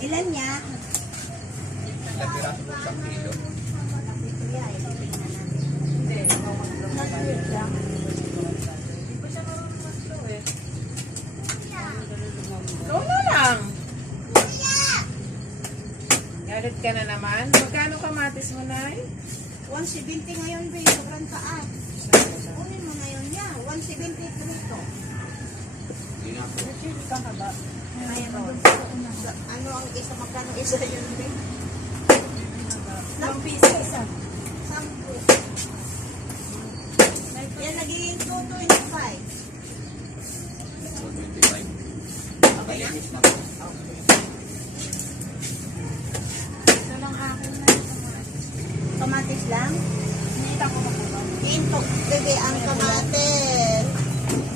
Ilan niya? Ilang piraso po isang kilo? Ikaw na lang. Galit ka na naman. Magkano kamatis mo, Nay? 170 ngayon, Bay. Sobrang taas. Kunin mo na yun niya. 173 to. Hindi nga po. Mayroon. Ano ang isa? Magkano isa yun, Bay? Ilang piso isa? 10. Yan, naging 225.